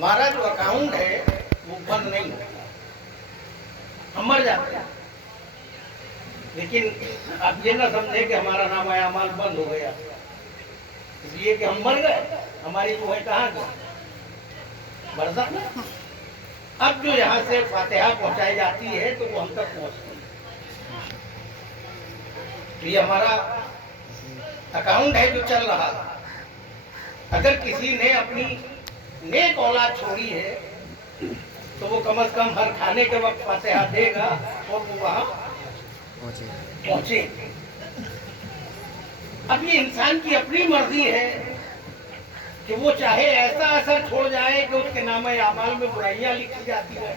ہمارا جو اکاؤنٹ ہے وہ بند نہیں ہوتا، ہم مر جاتے ہیں، لیکن آپ یہ نہ سمجھیں کہ ہمارا نام اعمال بند ہو گیا اس لیے کہ ہم مر گئے، ہماری روح کہاں گئی؟ برزخ میں۔ اب جو یہاں سے فاتحہ پہنچائی جاتی ہے تو وہ ہم تک پہنچتی ہے، یہ ہمارا اکاؤنٹ ہے جو چل رہا ہے۔ اگر کسی نے اپنی نیک اولاد چھوڑی ہے تو وہ کم از کم ہر کھانے کے وقت فاتحہ دے گا اور وہ وہاں پہنچے۔ اب یہ انسان کی اپنی مرضی ہے کہ وہ چاہے ایسا اثر چھوڑ جائے کہ اس کے نامہ اعمال میں برائیاں لکھی جاتی ہیں،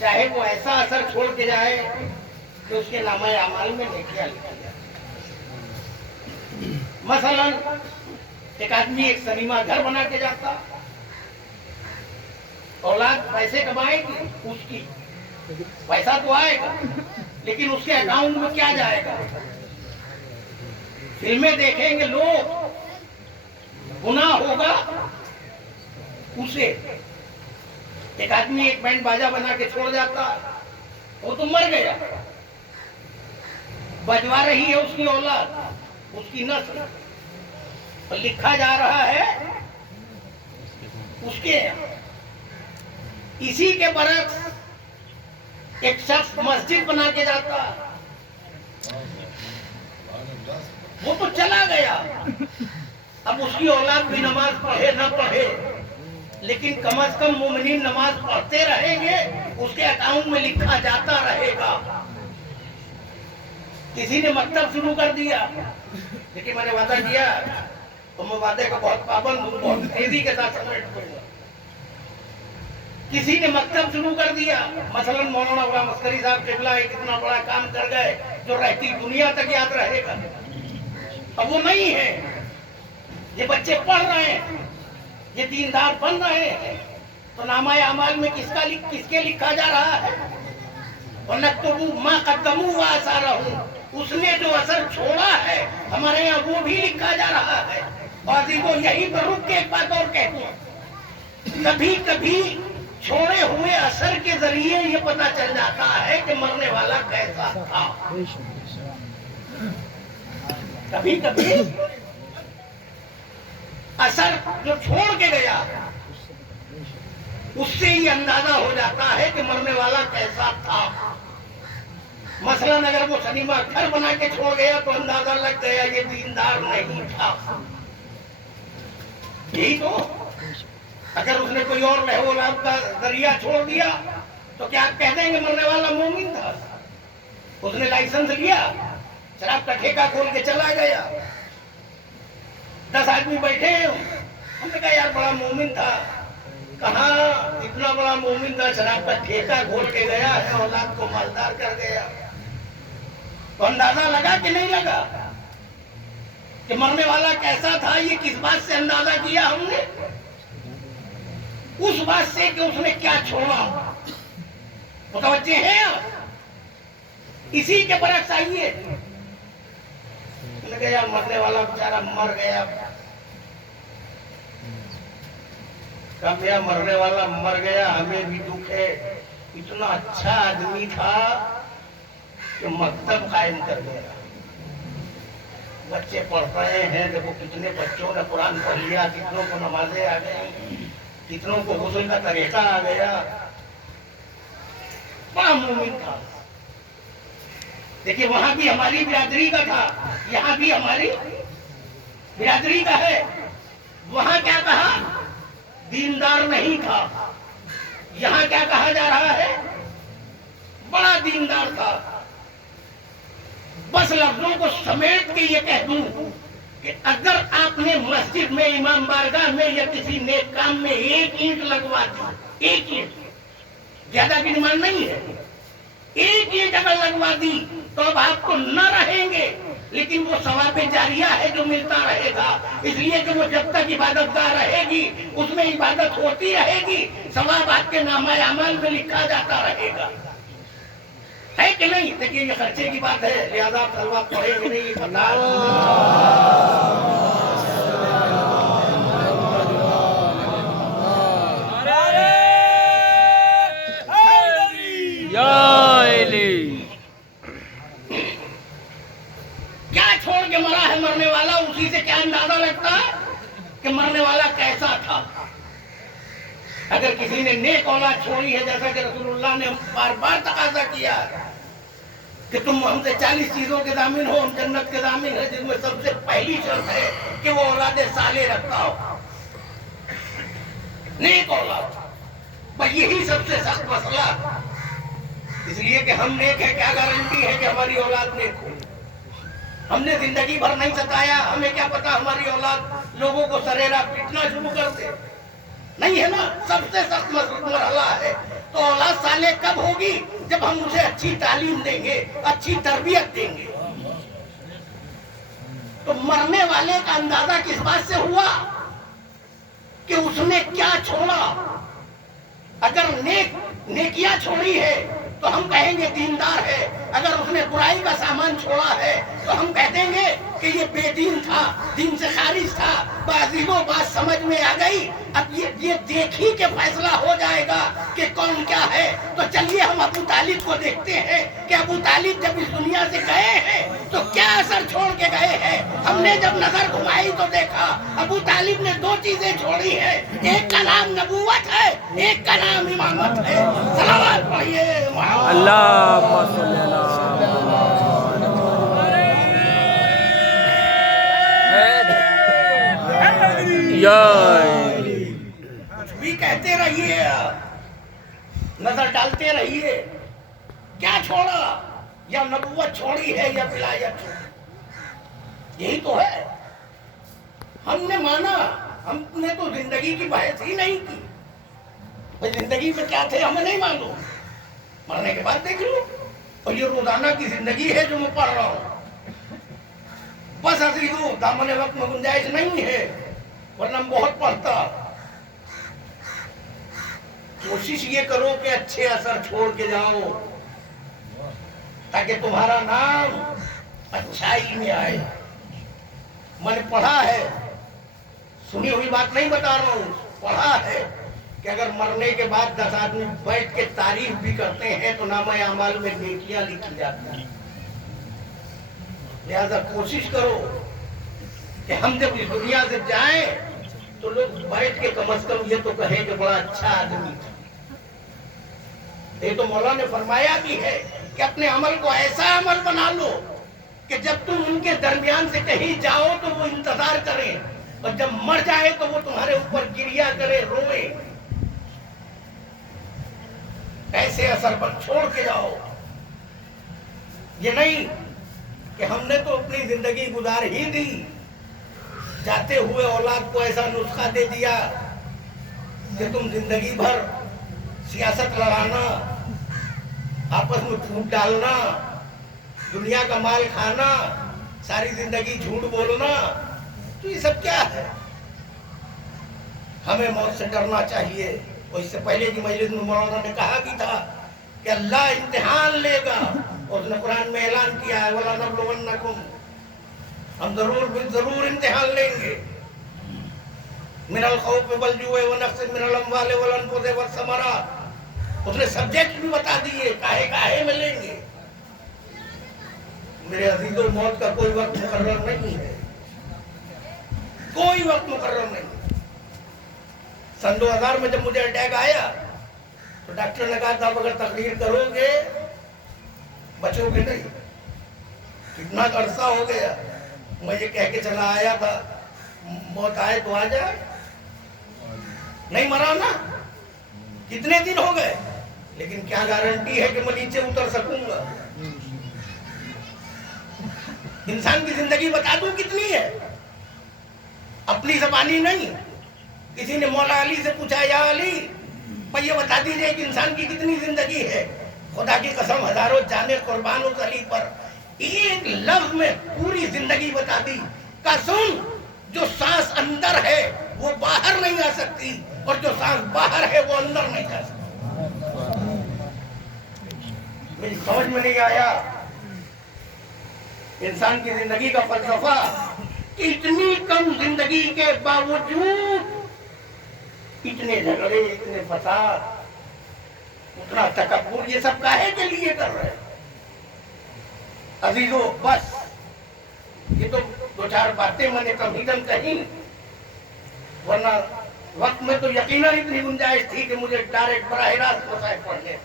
چاہے وہ ایسا اثر چھوڑ کے جائے کہ اس کے نامہ اعمال میں نیکیاں لکھی جاتی ہیں۔ مثلا ایک آدمی ایک سنیما گھر بنا کے جاتا، اولاد پیسے کمائے گی، اس کی پیسہ تو آئے گا لیکن اس کے اکاؤنٹ میں کیا جائے گا؟ فلمیں دیکھیں گے لوگ، گناہ ہوگا اسے۔ ایک آدمی ایک بینڈ باجا بنا کے چھوڑ جاتا، وہ تو مر گیا، بجوا رہی ہے اس کی اولاد، اس کی نسل، اور لکھا جا رہا ہے اس کے۔ اسی کے برعکس ایک شخص مسجد بنا کے جاتا، وہ تو چلا گیا، اب اس کی اولاد بھی نماز پڑھے نہ پڑھے لیکن کم از کم مومنین نماز پڑھتے رہیں گے، اس کے اکاؤنٹ میں لکھا جاتا رہے گا۔ کسی نے مکتب شروع کر دیا، لیکن میں نے وعدہ کیا تو میں وعدے کا بہت پابند ہوں، بہت تیزی کے ساتھ سمیٹ دوں گا۔ کسی نے مکتب شروع کر دیا، مثلا مولانا غلام عسکری صاحب قبلہ ایک اتنا بڑا کام کر گئے جو رہتی دنیا تک یاد رہے گا، اب وہ نہیں ہے۔ یہ بچے پڑھ رہے ہیں، یہ دیندار بن رہے ہیں، تو نامہ اعمال میں کس کے لکھا جا رہا ہے؟ وَنَكْتُبُ مَا قَدَّمُوا وَآثَارَهُمْ، اس نے جو اثر چھوڑا ہے ہمارے یہاں وہ بھی لکھا جا رہا ہے۔ اور یہی پر رک کے ایک بات اور کہتے ہیں، کبھی کبھی چھوڑے ہوئے اثر کے ذریعے یہ پتا چل جاتا ہے کہ مرنے والا کیسا تھا۔ کبھی کبھی اثر جو چھوڑ کے گیا اس سے یہ اندازہ ہو جاتا ہے کہ مرنے والا کیسا تھا۔ مثلا اگر وہ سنیما گھر بنا کے چھوڑ گیا تو اندازہ لگ گیا یہ دیندار نہیں تھا۔ یہی تو، اگر اس نے کوئی اور لہو لعب کا ذریعہ چھوڑ دیا تو کیا آپ کہہ دیں گے مرنے والا مومن تھا؟ اس نے لائسنس لیا، شراب کا ٹھیکہ کھول کے چلا گیا، 10 آدمی بیٹھے ہیں، ہم نے کہا یار بڑا مومن تھا، کہاں اتنا بڑا مومن تھا، شراب کا ٹھیکہ کھول کے گیا ہے، اولاد کو مالدار کر گیا۔ تو اندازہ لگا کہ نہیں لگا کہ مرنے والا کیسا تھا؟ یہ کس بات سے اندازہ کیا ہم نے؟ اس بات سے کہ اس نے کیا چھوڑا۔ متوجہ ہیں آپ؟ اسی کے برعکس آئیے، یار مرنے والا بیچارہ مر گیا، کب یا مرنے والا مر گیا، ہمیں بھی دکھ ہے، اتنا اچھا آدمی تھا کہ مکتب قائم کر دیا، بچے پڑھ رہے ہیں، دیکھو کتنے بچوں نے قرآن پڑھ لیا، کتنوں کو نمازیں آ گئی، کتنوں کو غسل کا طریقہ آ گیا، بڑا مومن تھا۔ دیکھیے وہاں بھی ہماری برادری کا تھا، یہاں بھی ہماری برادری کا ہے۔ وہاں کیا کہا؟ دیندار نہیں تھا، یہاں کیا کہا جا رہا ہے؟ بڑا دیندار تھا۔ بس لفظوں کو سمیٹ کے یہ کہہ دوں کہ اگر آپ نے مسجد میں، امام بارگاہ میں یا کسی نیک کام میں ایک اینٹ لگوا دی، ایک اینٹ، زیادہ کی ڈیمانڈ نہیں ہے، ایک اینٹ اگر لگوا دی تو اب آپ کو نہ رہیں گے، لیکن وہ ثواب جاریہ ہے جو ملتا رہے گا، اس لیے کہ وہ جب تک عبادت گاہ رہے گی اس میں عبادت ہوتی رہے گی، ثواب آپ کے نامہ اعمال میں لکھا جاتا رہے گا، ہے کہ نہیں؟ دیکھیے یہ خرچے کی بات ہے، لہذا آپ سلوات پڑھیں گے نہیں پتا۔ था। अगर किसी ने नेक औलाद छोड़ी है, जैसा कि रसूलुल्लाह ने बार बार तकाजा किया कि तुम हमसे 40 चीजों के दामिन हो, हम जन्नत के दामिन है, जिसमें सबसे पहली शर्त है कि वो औलाद साले रखता हो, नेक औलाद। बस यही सबसे सख्त मसला, इसलिए कि हम नेक है, क्या गारंटी है कि हमारी औलाद नेक हो? हमने जिंदगी भर नहीं सताया, हमें क्या पता हमारी औलाद लोगों को सरेरा पीटना शुरू कर दे। नहीं है ना, सबसे सख्त मरहला है। तो औलाद साले कब होगी? जब हम उसे अच्छी तालीम देंगे, अच्छी तरबियत देंगे। तो मरने वाले का अंदाजा किस बात से हुआ कि उसने क्या छोड़ा। अगर नेकियां छोड़ी है तो हम कहेंगे दीनदार है, अगर उसने बुराई का सामान छोड़ा है तो हम कह देंगे कि ये बेदीन था, दीन से खारिज था। बाजीबो बात समझ में आ गई। अब ये देख ही के फैसला हो जाएगा कि कौन क्या है। तो चलिए हम अबू तालिब को देखते हैं कि अबू तालिब जब इस दुनिया से गए हैं तो क्या असर छोड़ के गए हैं। हमने जब नजर घुमाई तो देखा अबू तालिब ने 2 चीजें छोड़ी है, एक का नाम नबूवत है, एक का नाम इमामत है। सलावत पढ़िए अल्लाहुम्मा सल्ली अला कुछ भी कहते रहिए, नजर डालते रहिए, क्या छोड़ा? या नबूवत छोड़ी है या विलायत छोड़ी, यही तो है। हमने माना, हमने तो जिंदगी की बहस ही नहीं की। भाई जिंदगी में क्या थे हमें नहीं मालूम, मरने के बाद देख लो। और ये रोजाना की जिंदगी है जो मैं पढ़ रहा हूँ। बस अजीजों, दामन वक्त में गुंजाइश नहीं है, वरना बहुत पढ़ता। कोशिश ये करो कि अच्छे असर छोड़ के जाओ, ताकि तुम्हारा नाम अच्छाई में आए। मैंने पढ़ा है, सुनी हुई बात नहीं बता रहा हूँ, पढ़ा है कि अगर मरने के बाद 10 आदमी बैठ के तारीफ भी करते हैं तो नामा अमाल में नेकियां लिखी जाती हैं। लिहाजा कोशिश करो कि हम जब इस दुनिया से जाएं तो लोग बैठ के कम से कम ये तो कहें कि बड़ा अच्छा आदमी था। ये तो मौला ने फरमाया भी है कि अपने अमल को ऐसा अमल बना लो कि जब तुम उनके दरमियान से कहीं जाओ तो वो इंतजार करें, और जब मर जाए तो वो तुम्हारे ऊपर गिरिया करे, रोए। ऐसे असर पर छोड़ के जाओ। ये नहीं कि हमने तो अपनी जिंदगी गुजार ही दी, जाते हुए औलाद को ऐसा नुस्खा दे दिया कि तुम जिंदगी भर सियासत लड़ाना, आपस में फूट डालना, दुनिया का माल खाना, सारी जिंदगी झूठ बोलना। तो ये सब क्या है? हमें मौत से डरना चाहिए। और इससे पहले की मजलिस में मौलाना ने कहा भी था कि अल्लाह इम्तिहान लेगा, और उसने कुरान में ऐलान किया है वला नबलुवन्नकुम, हम जरूर इम्तिहान लेंगे। मिनल खौफ वल जुए व नक्स मिनल अमवाल वल अनफुस वस्समरात। उसने सब्जेक्ट भी बता दिए, काहे काहे में लेंगे। मेरे अजीजों, मौत का कोई वक्त मुकर्रर नहीं है, कोई वक्त मुकर्रर नहीं। सन 2000 में जब मुझे अटैक आया तो डॉक्टर ने कहा था अगर तकरीर करोगे बचोगे नहीं। कितना अरसा हो गया, मैं ये कह के चला आया था मौत आए तो आ जाए, नहीं मरा ना। कितने दिन हो गए, लेकिन क्या गारंटी है कि मैं नीचे उतर सकूंगा? इंसान की जिंदगी बता दूं कितनी है, अपनी ज़बानी नहीं। किसी ने मौला अली से पूछा, या अली भाई ये बता दीजिए कि इंसान की कितनी जिंदगी है? खुदा की कसम हजारों जाने कुर्बान उस अली पर, एक लफ्ज में पूरी जिंदगी बता दी। कसम, जो सांस अंदर है वो बाहर नहीं आ सकती, और जो सांस बाहर है वो अंदर नहीं जा सकती। मेरी समझ में नहीं आया इंसान की जिंदगी का फलसफा। इतनी कम जिंदगी के बावजूद इतने झगड़े, इतने फसाद, उतना तकब्बुर, ये सब काहे के लिए कर रहे हैं? अजीजों, बस ये तो 2-4 बातें मैंने कम ही कम कही, वरना वक्त में तो यकीनन इतनी गुंजाइश थी कि मुझे डायरेक्ट बराह रास्त मसाइल पढ़ने।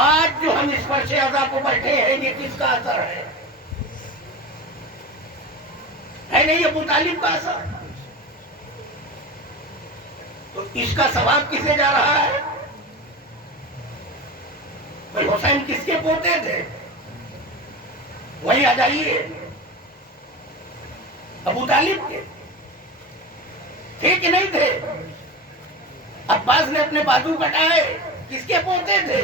आज जो हम इस फर्श अज़ा को बैठे हैं, ये किसका असर है नहीं अबू तालिब का असर? तो इसका सवाब किसे जा रहा है? भाई हुसैन किसके पोते थे? वही आ जाइए, अबू तालिब के थे कि नहीं थे? अब्बास ने अपने बाजू कटाए, किसके पोते थे?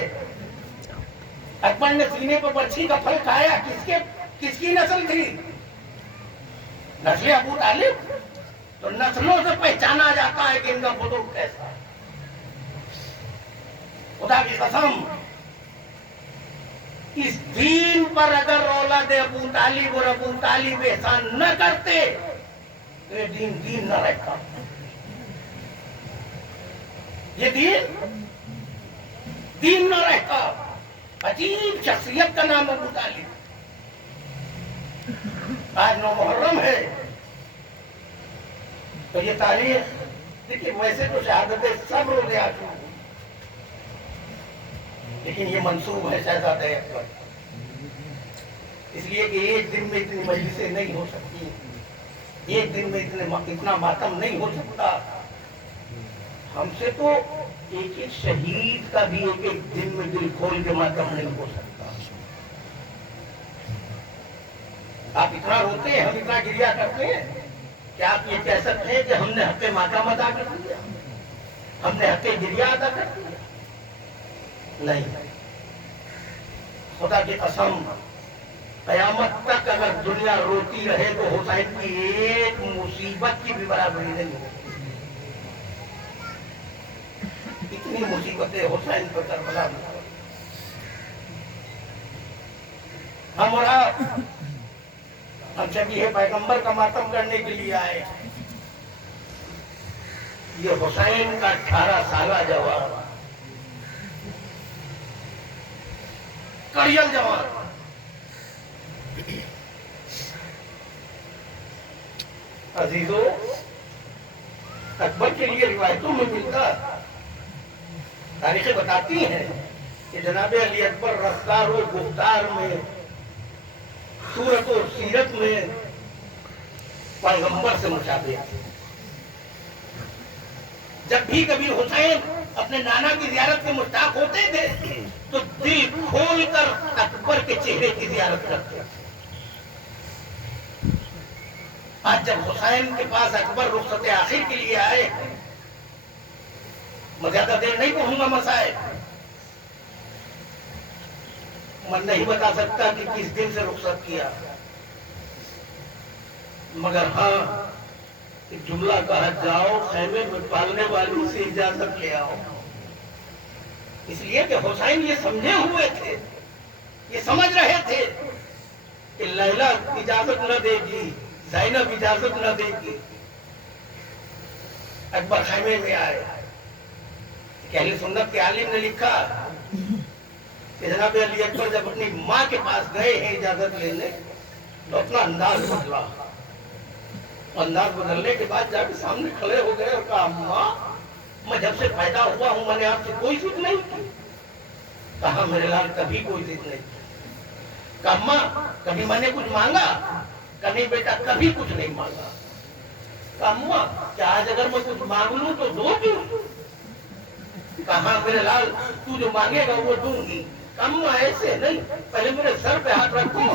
अकबर ने सीने पर बर्छी का फल खाया, किसकी नस्ल थी? नस्ल अबू तालिब। तो नस्लों से पहचाना जाता है कि इनका बुजुर्ग कैसा है। खुदा की कसम, इस दीन पर अगर औलाद अबू तालिब और अबू तालिब एहसान न करते तो ये दीन न रहता। ये दीन न रहता। अजीब शख्सियत का नाम अबू तालिब। आज 9 मुहर्रम है तो ये तारीख देखिए, वैसे तो शहादतें सब रोजे आ चुकी, लेकिन ये मंसूब है शहजादे अकबर, इसलिए कि एक दिन में इतनी मजलिसें नहीं हो सकती, एक दिन में इतना मातम नहीं हो सकता। हमसे तो एक एक शहीद का भी एक एक दिन में दिल खोल के मातम नहीं हो सकता। आप इतना रोते हैं, हम इतना गिरिया करते हैं, क्या आप ये कह सकते हैं कि हमने हक़े मातम अदा कर दिया, हमने हक़े गिरिया अदा कर दिया? नहीं। खुदा की कसम, कयामत तक अगर दुनिया रोती रहे तो हुसैन की एक मुसीबत की भी बराबरी नहीं होगी। इतनी मुसीबतें हुसैन पर करबला में। हम शबीह पैगंबर का मातम करने के लिए आए। ये हुसैन का 18 साला जवान, कड़ियल जवान, अजीजों, अकबर के लिए रिवायतों में मिलता, तारीखें बताती हैं कि जनाब अली अकबर रफ्तार और गुफ्तार में, सूरत और सीरत में पैगंबर से मुशाबे थे। जब भी कभी हुसैन अपने नाना की जियारत से मुश्ताक होते थे तो दिल खोलकर अकबर के चेहरे की जियारत करते थे। आज जब हुसैन के पास अकबर रुखसत आखिर के लिए आए, मैं ज्यादा देर नहीं कहूंगा मसाइल, मैं नहीं बता सकता कि किस दिन से रुखसत किया, मगर हाँ एक जुमला कहा, जाओ खैमे में पालने वाली से इजाजत ले आओ। इसलिए कि हुसैन ये समझे हुए थे, ये समझ रहे थे कि लैला इजाजत न देगी, ज़ैनब इजाजत न देगी। अकबर खैमे में आए, अहले सुन्नत के आलिम ने लिखा कि जनाब अली अकबर जब अपनी माँ के पास गए हैं इजाजत लेने तो अपना अंदाज बदला। अंदाज बदलने के बाद जाके सामने खड़े हो गए और कहा, अम्मा मैं जब से पैदा हुआ हूं मैंने आपसे कोई जिद नहीं की। कहा, मेरे लाल कभी कोई जिद नहीं की। कहा, अम्मा कभी मैंने कुछ मांगा? कहा, नहीं बेटा कभी कुछ नहीं मांगा। कहा, अम्मा क्या आज अगर मैं कुछ मांग लूं तो दोगी? कहा, मेरे लाल तू जो मांगेगा वो दूंगी। अम्मा ऐसे नहीं, पहले मेरे सर पे हाथ रखो,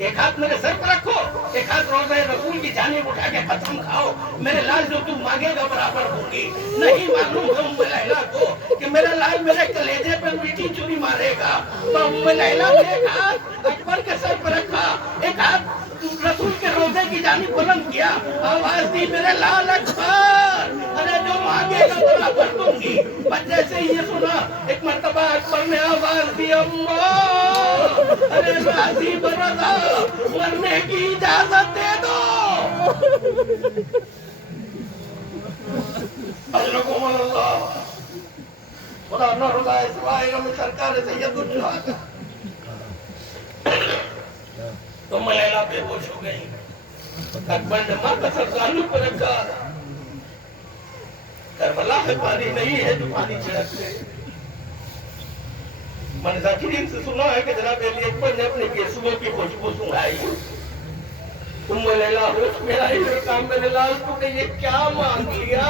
एक हाथ मेरे सर पर रखो, एक हाथ रोज़े रसूल की जानिब उठा के कसम खाओ, मेरे लाल जो तू मांगेगा बराबर दूंगी। नहीं मालूम है उम्मे लैला को कि मेरा लाल मेरे कलेजे पर मीठी चुरी मारेगा। तो उम्मे लैला ने एक हाथ अकबर के सर पर रखा, एक हाथ रसूल के रोज़े की जानिब बुलंद किया, आवाज दी, मेरे लाल अकबर, अरे जो मांगेगा बराबर दूंगी। बच्चे से ये सुना, एक मर्तबा अकबर ने आवाज दी, अम्मा अरे राजी बरदा मरने की इजाजत दे दो। खुदा न रुलाए सिवाय हम सरकार सैयद तो लैला बेहोश हो गई। अकबर ने माँ का सर गालू पर रखा, करबला में पानी नहीं है तो पानी छिड़क ले। मैंने जाकिरीन से सुना है कि जनाब अली अकबर ने अपने केसुओं की खुशबू सुंघाई। तुम लैला होश में आई मेरे काम में लाल, तूने ये क्या मांग लिया?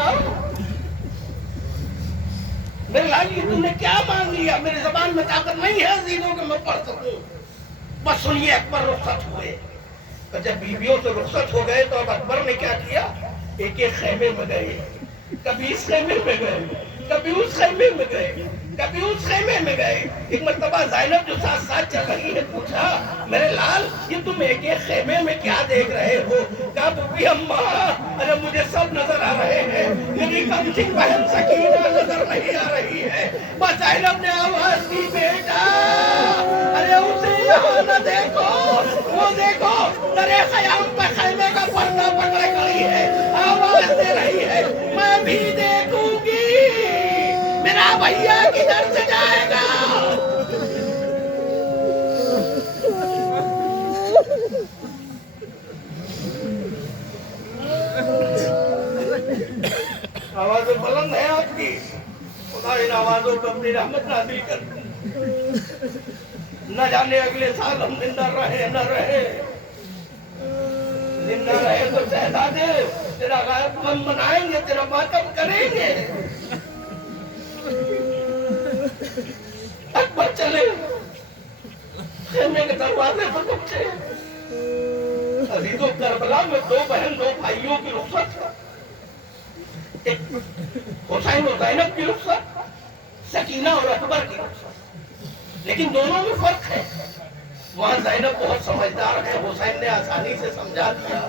मेरे लाल ये तूने क्या मांग लिया? मेरी जबान में ताकत नहीं है अजीजों के मैं पढ़ सकूं। बस सुनिए, अकबर रुखसत हुए। तो जब बीवियों से रुखसत हो गए तो अब अकबर ने क्या किया? एक एक खेमे में गए, कभी इस खेमे में गए, कभी उस खेमे में गए, कभी उस खेमे में गए। एक मर्तबा ज़ैनब जो साथ साथ चल रही है पूछा, मेरे लाल ये तुम एक एक खेमे में क्या देख रहे हो? कहा बीबी अम्मा, अरे मुझे सब नजर आ रहे हैं, मेरी कमसी बहन सकीना नजर नहीं आ रही है। बस ज़ैनब ने आवाज दी, बेटा अरे उसे यहाँ न देखो, वो देखो तेरे ख़याम पे खेमे का पर्दा पकड़े खड़ी है, आवाज दे रही है, मैं भी देखूंगी मेरा भैया किधर से जाएगा। आवाज़ें बुलंद है आपकी, खुदा इन आवाजों पर अपनी रहमत नाज़िल कर। न जाने अगले साल हम जिंदा रहे न रहे, जिंदा रहे तो शहजादे तेरा गायब गम मनाएंगे, तेरा मातम करेंगे। अकबर चले, खेमे के दरवाजे पर पहुंचे। अजीजों, करबला में दो बहन दो भाइयों की रुखसत, एक हुसैन और ज़ैनब की रुखसत, सकीना और अकबर की रुखसत। लेकिन दोनों में फर्क है। वहाँ ज़ैनब बहुत समझदार है, हुसैन ने आसानी से समझा दिया।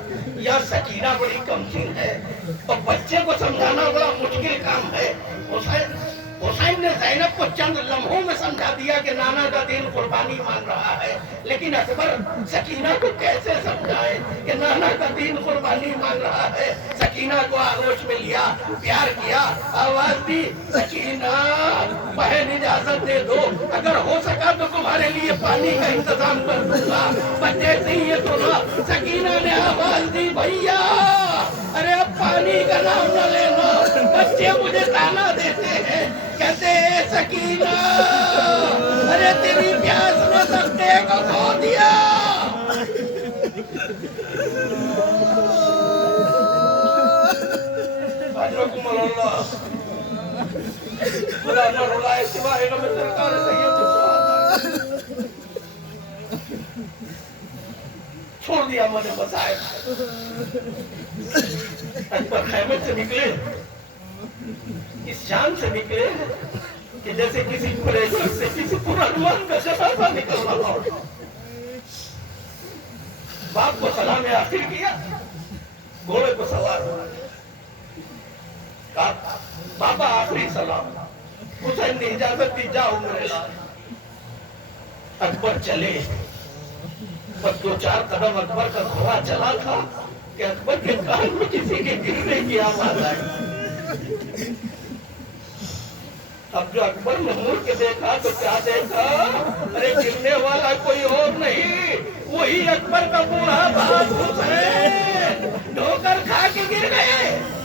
यहाँ सकीना बड़ी कमसीन है और बच्चे को समझाना बड़ा मुश्किल काम है। हुसैन ने ज़ैनब को चंद लम्हों में समझा दिया कि नाना का दिल कुर्बानी मान रहा है, लेकिन अकबर सकीना को कैसे समझाए कि नाना का दिल कुर्बानी मान रहा है। सकीना को आगोश में लिया, प्यार किया, आवाज दी, सकीना बहन इजाजत दे दो, अगर हो सका तो तुम्हारे लिए पानी का इंतजाम कर दूंगा। बस जैसे ही ये सुना, सकीना ने आवाज दी, भैया अरे अब पानी का नाम न लेना, बच्चे मुझे ताना देते हैं, कहते हैं सकीना अरे तेरी प्यास ने सत्ते को खो दिया। खुदा न रुलाए सिवाय न में सरकार सैयद छोड़ दिया मैंने बताया। अकबर खैमे से निकले, इस शान से निकले कि जैसे किसी प्रेशर से किसी पुरनमन का जनाजा निकल रहा हो। बाप को सलाम आखिर किया, घोड़े को सवार हुआ, बाबा आखिरी सलाम। हुसैन ने इजाजत दी, जाओ मेरे लाल। अकबर चले, पर दो चार कदम अकबर का घोड़ा चला था कि अकबर के कान में किसी के गिरने की आवाज आई। अब जो अकबर ने मुड़ के देखा तो क्या देखा? अरे गिरने वाला कोई और नहीं, वही अकबर का बूढ़ा बाप हुसैन ठोकर खा के गिर गए।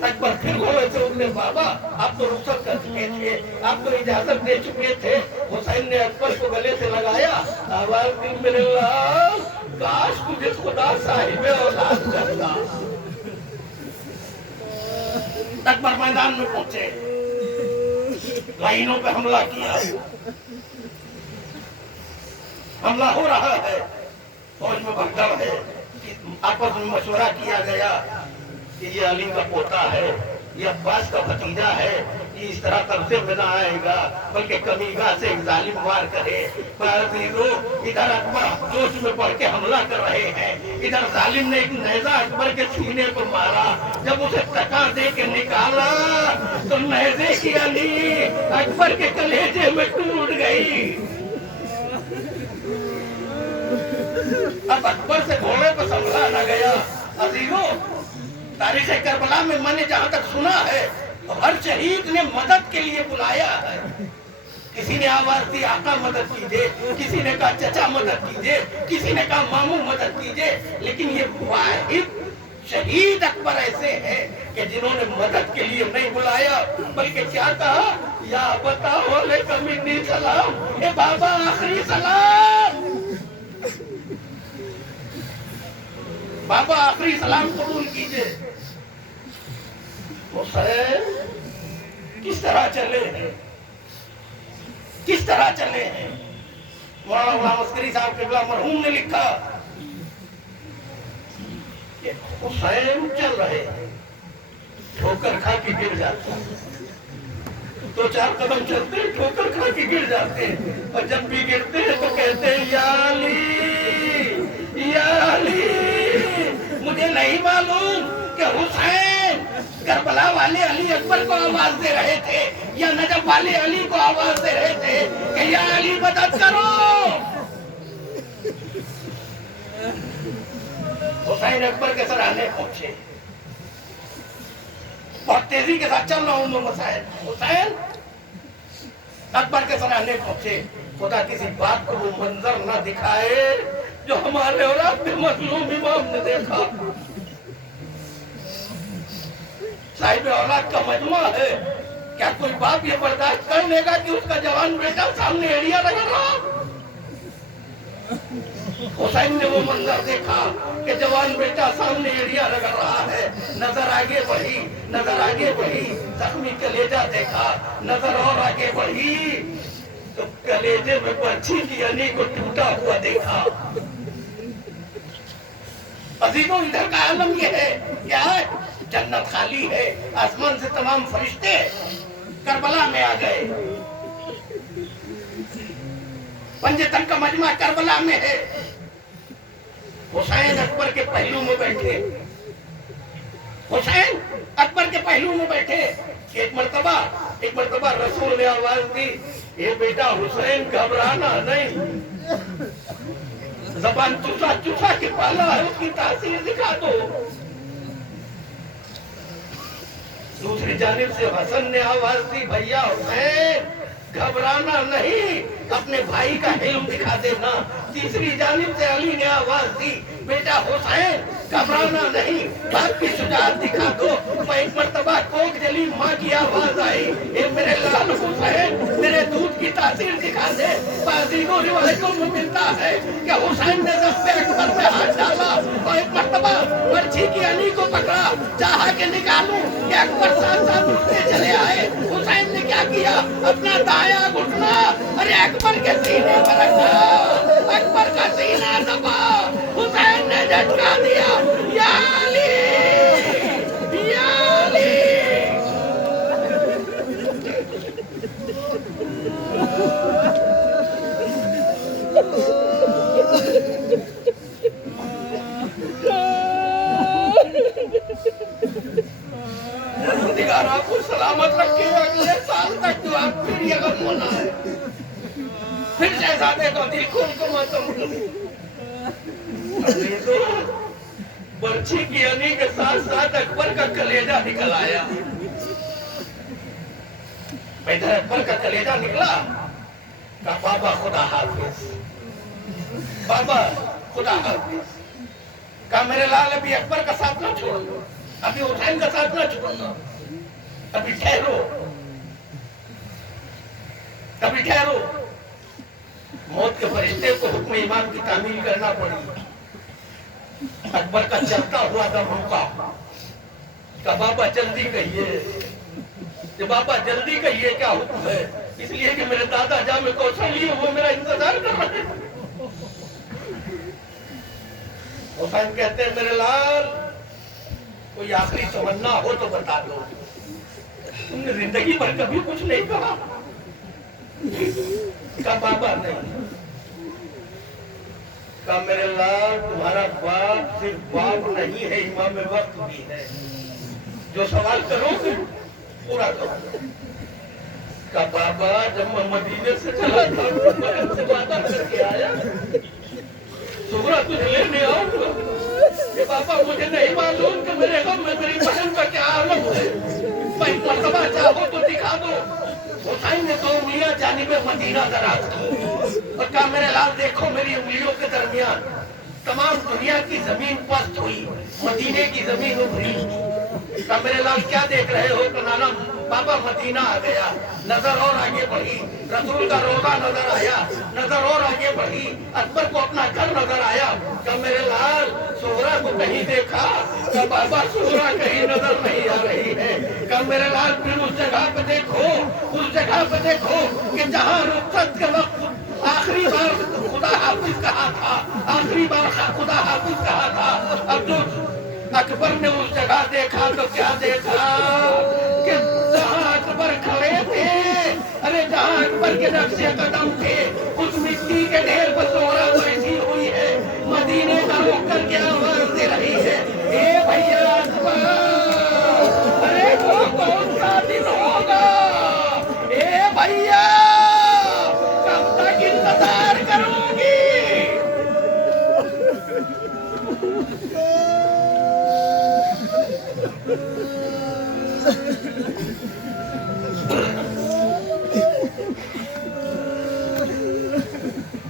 अकबर फिर घोड़े से उतरे, बाबा आप तो रुखसत कर चुके थे, आप तो इजाजत दे चुके थे। हुसैन ने अकबर को गले से लगाया, आवाज दी, मेरे लाल काश मुझे खुदा साहिब औलाद करता। अकबर मैदान में पहुंचे, लाइनों पे हमला किया, हमला हो रहा है, फौज में भगदड़ है। आपस में मशवरा किया गया कि ये अली का पोता है, ये अब्बास का भतीजा है, ये इस तरह कब्जे में ना आएगा, बल्कि कमीगा से एक जालिम वार करे। इधर अकबर जोश में पड़ के हमला कर रहे हैं, इधर जालिम ने एक नेजा अकबर के सीने पर मारा। जब उसे टका दे के निकाला तो नेजे की अली अकबर के कलेजे में टूट गई। अब अकबर से घोड़े पर संभला न गया। अजीजों, तारीख करबला में मैंने जहां तक सुना है तो हर शहीद ने मदद के लिए बुलाया है کسی نے آواز دی آقا مدد کیجئے، کسی نے کہا چچا مدد کیجئے، کسی نے کہا ماموں مدد کیجئے، لیکن یہ واحد شہید اکبر ایسے ہیں کہ جنہوں نے مدد کے لیے نہیں بلایا بلکہ کیا کہا، یا بتاؤ علیکم انی سلام، اے بابا آخری سلام، بابا آخری سلام قبول کیجئے۔ حسین کس طرح چلے ہیں، کس طرح چلے ہیں۔ مولانا غلام عسکری صاحب قبلہ مرحوم نے لکھا کہ حسین چل رہے ہیں، ٹھوکر کھا کے گر جاتے ہیں، دو چار قدم چلتے ہیں ٹھوکر کھا کے گر جاتے ہیں، اور جب بھی گرتے ہیں تو کہتے ہیں یا علی یا علی۔ مجھے نہیں معلوم کہ حسین کربلا والے علی اکبر کو آواز دے رہے تھے یا نجف والے علی کو آواز دے رہے تھے کہ یا علی مدد کرو۔ حسین اکبر کے سرانے پہنچے، بہت تیزی کے ساتھ چل رہا ہوں میں مسائل، حسین اکبر کے سرانے پہنچے۔ خدا کسی بات کو وہ منظر نہ دکھائے جو ہمارے اور آپ کے مظلوم امام نے دیکھا۔ صاحب اولاد کا مجمع ہے، کیا کوئی باپ یہ برداشت کر لے گا کہ اس کا جوان بیٹا سامنے ایڑیاں رگڑ رہا؟ حسین نے وہ منظر دیکھا کہ جوان بیٹا سامنے ایڑیاں رگڑ رہا ہے، نظر آگے بڑھی، نظر آگے بڑھی، زخمی کلیجہ دیکھا، نظر اور آگے بڑھی تو کلیجے میں برچھی کی انی کو ٹوٹا ہوا دیکھا۔ عزیزوں ادھر کا عالم یہ ہے کیا ہے، جنت خالی ہے، آسمان سے تمام فرشتے کربلا میں آ گئے، پنجے تن کا مجمع کربلا میں ہے۔ حسین اکبر کے پہلو میں بیٹھے، حسین اکبر کے پہلو میں بیٹھے۔ ایک مرتبہ رسول نے آواز دی، اے بیٹا حسین گھبرانا نہیں، زبان چوسا چوسا کے پالا ہے، اس کی تاثیر دکھا دو۔ دوسری جانب سے حسن نے آواز دی، بھیا حسین گھبرانا نہیں، اپنے بھائی کا علم دکھا دینا۔ تیسری جانب سے علی نے آواز دی، بیٹا حسین گھبرانا نہیں، باپ کی شجاعت دکھا دو۔ وہ ایک مرتبہ کوک جلی ماں کی آواز آئی، اے میرے لال حسین میرے دودھ کی تاثیر دکھا دے۔ بعضینوں روایتوں میں ملتا ہے کہ حسین نے ضبط اکبر پہ ہاتھ ڈالا اور ایک مرتبہ برچھی کی علی کو پکڑا، چاہا کہ نکالوں کہ اکبر ساتھ ساتھ اٹھتے چلے آئے۔ حسین نے کیا کیا، اپنا دایاں گھٹنا ارے اکبر کے سینے پر رکھا، اکبر کا سینہ دبا، حسین نے جھٹکا دیا، یا علی یا علی۔ پروردگار آپ کو سلامت رکھے، اگلے سال تک جو آپ پھر یہ غم ہونا ہے، پھر شہزادے کو دل کھول کو ماتم کریں۔ برچھی کی علی کے ساتھ ساتھ اکبر کا کلیجہ نکل آیا۔ ادھر اکبر کا کلیجہ نکلا، کہا بابا خدا حافظ، بابا خدا حافظ۔ کہا میرے لال ابھی اکبر کا ساتھ نہ چھوڑو، ابھی حسین کا ساتھ نہ چھوڑنا، ابھی ٹھہرو، ابھی ٹھہرو۔ موت کے فرشتے کو حکم امام کی تعمیل کرنا پڑی۔ اکبر کا چلتا ہوا دم روکا، کہا بابا جلدی کہیے، کہ بابا جلدی کہیے کیا حکم ہے، اس لیے کہ میرے دادا جامع کوثر لیے وہ میرا انتظار کر رہے ہیں۔ حسین کہتے ہیں میرے لال کوئی آخری تمنا ہو تو بتا دو، تم نے زندگی پر کبھی کچھ نہیں کہا؟ کہا بابا نہیں۔ کہا میرے لال تمہارا باپ صرف باپ نہیں ہے، امام وقت بھی ہے، جو سوال کرو گے پورا کرو۔ کہا بابا جب میں مدینے سے چلا تھا میں سے وعدہ کر کے آیا سغرا تجھے لینے آؤں گا، کہ بابا مجھے نہیں معلوم کہ میرے غم میں میری بہن کا کیا عالم ہے، میں ایک مرتبہ چاہو تو دکھا دو۔ हुसैन ने 2 उंगलियां जानिब मदीना दराज की और कहा मेरे लाल देखो मेरी उंगलियों के दरमियान तमाम दुनिया की जमीन पस्त हुई, मदीने की जमीन उभरी। कहा मेरे लाल क्या देख रहे हो? तो नाना बाबा मदीना आ गया, नजर और आगे बढ़ी, रसूल का रोजा नजर आया, नजर और आगे बढ़ी, अकबर को अपना घर नजर आया। कहा मेरे लाल सोहरा को कहीं देखा? कहा बाबा सोहरा कहीं नजर नहीं आ रही है। कहा मेरे लाल फिर उस जगह पे देखो, उस जगह पे देखो कि जहाँ रुखसत के वक्त आखिरी बार खुदा हाफिज कहा था, आखिरी बार खुदा हाफिज कहा था। अब जो अकबर ने उस जगह देखा तो क्या देखा कि जहाँ अकबर खड़े थे, अरे जहाँ अकबर के नक्शे कदम थे, उस मिट्टी के ढेर पर सोहरा बैठी हुई है, मदीने का रुख करके आवाज दे रही है, ए भैया अकबर, अरे वो कौन सा दिन होगा? ए भैया कब तक इंतजार करूंगी?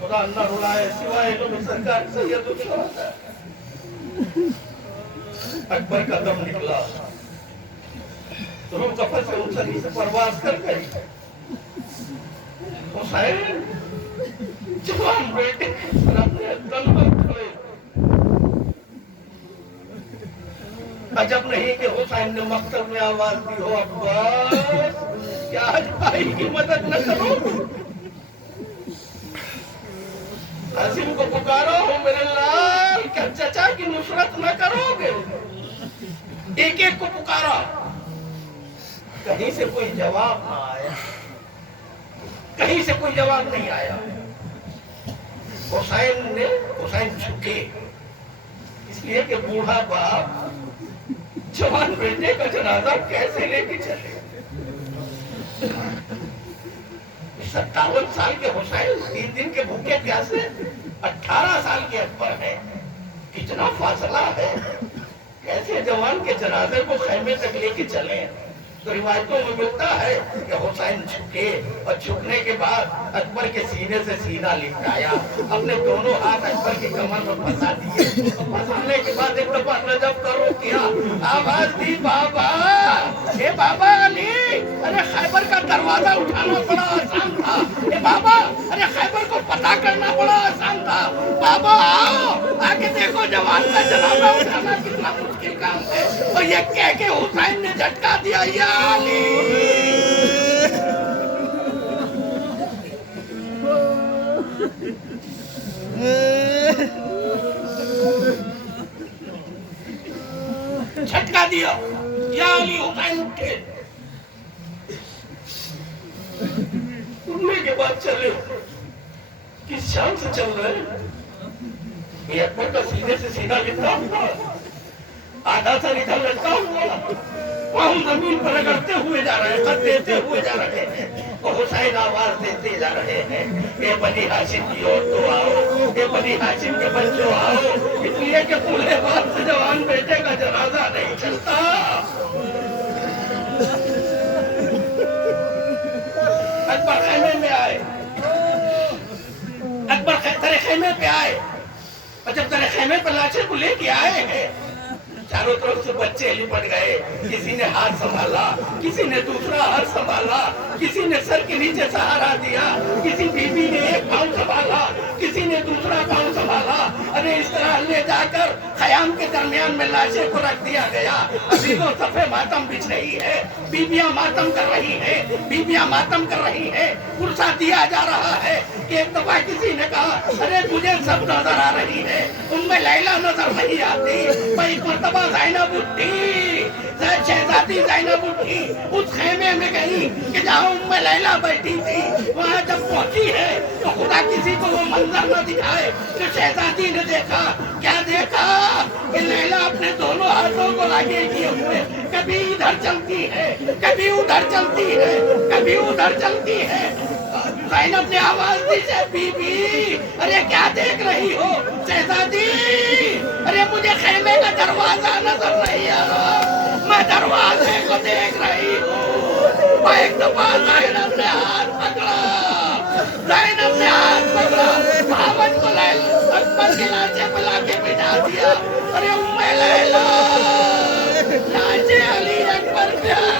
खुदा अल्लाह रुलाए सिवाय सरकार सैयद अकबर का दम निकला, रूह कफन से उछली से परवाज कर गई। हुसैन जवान बेटे अपने दम पर खड़े। अजब नहीं कि हुसैन ने मकतब में आवाज दी हो, अब्बास क्या आज भाई की मदद न करो? कासिम को पुकारो हो मेरे लाल, क्या चचा की नुसरत न करोगे? एक एक को पुकारा, कहीं से कोई जवाब ना आया, कहीं से कोई जवाब नहीं आया। हुसैन झुके, इसलिए कि बूढ़ा बाप जवान बेटे का जनाजा कैसे लेके चले? 57 साल के हुसैन 3 दिन के भूखे प्यासे, 18 साल के अकबर है, कितना फासला है? कैसे जवान के जनाजे को खैमे तक लेके चले? तो रिवायतों में मिलता है कि हुसैन झुके और झुकने के बाद अकबर के सीने से सीना लिपटाया, अपने दोनों हाथ अकबर की कमर में फंसा दिए। फंसाने के बाद एक दफा नजब करो किया, आवाज दी, बाबा ए बाबा अली, अरे खैबर का दरवाजा उठाना बड़ा आसान था, ए बाबा अरे खैबर को पता करना बड़ा आसान था, बाबा आओ आके देखो जवान का जनाजा उठाना कितना मुश्किल काम है। और ये कह के हुसैन ने झटका दिया, या अली झटका दिया, या अली हुसैन उठे। उठने के बाद चले, किस शान से चल रहे? ये अकबर का सीने से सीना लिपटा हुआ, आधा सा निकल लटका हुआ, वह जमीन पर रगड़ते हुए जा रहे हैं, खत देते हुए जा रहे हैं, और हुसैन आवाज देते जा रहे हैं, ये बनी हाशिम की औरतों आओ, ये बनी हाशिम के बच्चों आओ, इसलिए कि बूढ़े बाप से जवान बेटे का जनाजा नहीं चलता। अकबर खैमे में आए, अकबर तेरे खैमे पे आए, और जब तेरे खैमे पर लाशे को लेके आए हैं, चारों तरफ से बच्चे लिपट गए, किसी ने हाथ संभाला, किसी ने दूसरा हाथ संभाला, किसी ने सर के नीचे सहारा दिया, किसी बीबी ने एक पाँव संभाला, किसी ने दूसरा पाँव संभाला। अरे इस तरह ले जाकर खयाम के दरमियान में लाशे को रख दिया गया। अभी तो सफे मातम बिछ रही है, बीबियां मातम कर रही है, बीबियां मातम कर रही है, पुरसा दिया जा रहा है कि एक दफा किसी ने कहा, अरे तुझे सब नजर आ रही है, उनमें लैला नजर नहीं आती। भाई मर्तबा ज़ैनब उठी, शहजादी ज़ैनब उठी, उस खेमे में गई कि जहाँ उम्मे लैला बैठी थी, वहाँ जब पहुंची है तो खुदा किसी को वो मंजर न दिखाए जो शहजादी ने देखा। क्या देखा कि लैला अपने दोनों हाथों को आगे किए हुए कभी इधर चलती है, कभी उधर चलती है, कभी उधर चलती है। ज़ैनब ने आवाज दी, से बीबी अरे क्या देख रही हो? शहजादी अरे मुझे खेमे का दरवाजा नजर नहीं आ रहा, मैं दरवाजे को देख रही हूँ। एक दफा ज़ैनब ने دیا. ارے امی لیلا ناچے علی اکبر پیار